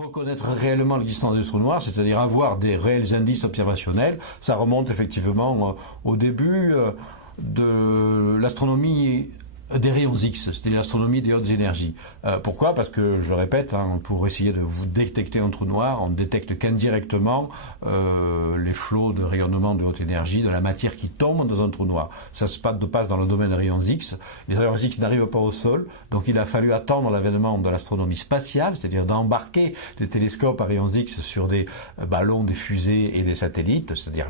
Reconnaître réellement l'existence des trous noirs, c'est-à-dire avoir des réels indices observationnels, ça remonte effectivement au début de l'astronomie des rayons X, c'était l'astronomie des hautes énergies. Pourquoi? Parce que, je répète, pour essayer de vous détecter un trou noir, on ne détecte qu'indirectement les flots de rayonnement de haute énergie, de la matière qui tombe dans un trou noir. Ça se passe dans le domaine des rayons X. Les rayons X n'arrivent pas au sol, donc il a fallu attendre l'avènement de l'astronomie spatiale, c'est-à-dire d'embarquer des télescopes à rayons X sur des ballons, des fusées et des satellites, c'est-à-dire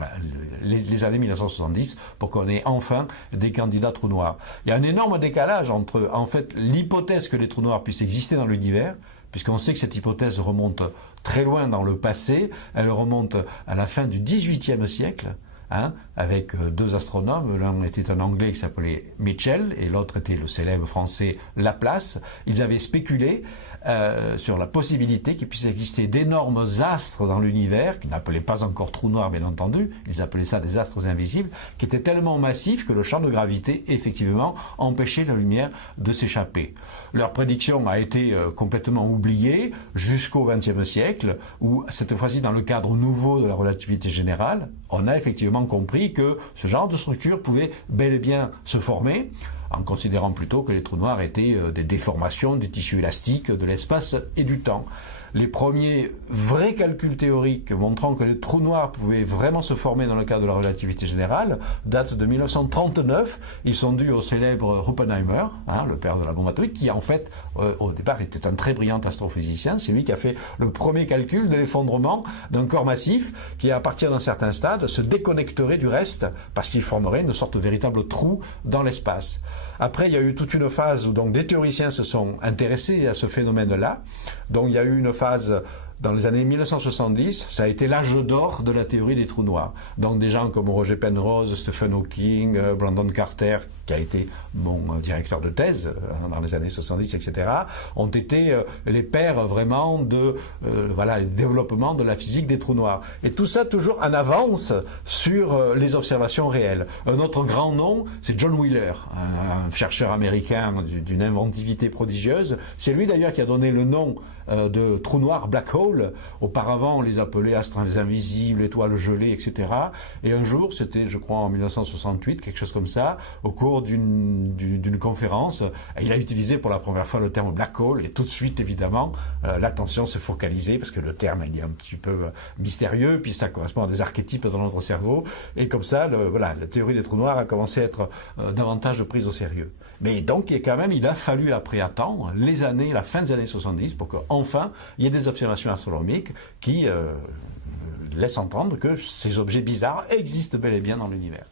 les années 1970, pour qu'on ait enfin des candidats trous noirs. Il y a un énorme décalage entre, en fait, l'hypothèse que les trous noirs puissent exister dans l'univers, puisqu'on sait que cette hypothèse remonte très loin dans le passé, elle remonte à la fin du XVIIIe siècle, avec deux astronomes, l'un était un Anglais qui s'appelait Mitchell et l'autre était le célèbre Français Laplace. Ils avaient spéculé sur la possibilité qu'il puisse exister d'énormes astres dans l'univers, qu'ils n'appelaient pas encore trous noirs bien entendu, ils appelaient ça des astres invisibles, qui étaient tellement massifs que le champ de gravité effectivement empêchait la lumière de s'échapper. Leur prédiction a été complètement oubliée jusqu'au XXe siècle, où cette fois-ci dans le cadre nouveau de la relativité générale, on a effectivement compris que ce genre de structure pouvait bel et bien se former, en considérant plutôt que les trous noirs étaient des déformations du tissu élastique de l'espace et du temps. Les premiers vrais calculs théoriques montrant que les trous noirs pouvaient vraiment se former dans le cadre de la relativité générale datent de 1939. Ils sont dus au célèbre Oppenheimer, le père de la bombe atomique, qui en fait, au départ, était un très brillant astrophysicien. C'est lui qui a fait le premier calcul de l'effondrement d'un corps massif qui, à partir d'un certain stade, se déconnecterait du reste parce qu'il formerait une sorte de véritable trou dans l'espace. Après, il y a eu toute une phase où donc des théoriciens se sont intéressés à ce phénomène-là. Donc il y a eu une phase dans les années 1970, ça a été l'âge d'or de la théorie des trous noirs. Donc des gens comme Roger Penrose, Stephen Hawking, Brandon Carter, qui a été mon directeur de thèse dans les années 70, etc., ont été les pères vraiment de le développement de la physique des trous noirs. Et tout ça toujours en avance sur les observations réelles. Un autre grand nom, c'est John Wheeler, un chercheur américain d'une inventivité prodigieuse. C'est lui d'ailleurs qui a donné le nom de trou noir, black hole. Auparavant, on les appelait astres invisibles, étoiles gelées, etc. Et un jour, c'était, je crois, en 1968, quelque chose comme ça, au cours d'une conférence, il a utilisé pour la première fois le terme black hole, et tout de suite, évidemment, l'attention s'est focalisée, parce que le terme, il est un petit peu mystérieux, puis ça correspond à des archétypes dans notre cerveau, et comme ça, la théorie des trous noirs a commencé à être davantage prise au sérieux. Mais donc, il a fallu après attendre la fin des années 70 pour qu'enfin, il y ait des observations astronomiques qui laissent entendre que ces objets bizarres existent bel et bien dans l'univers.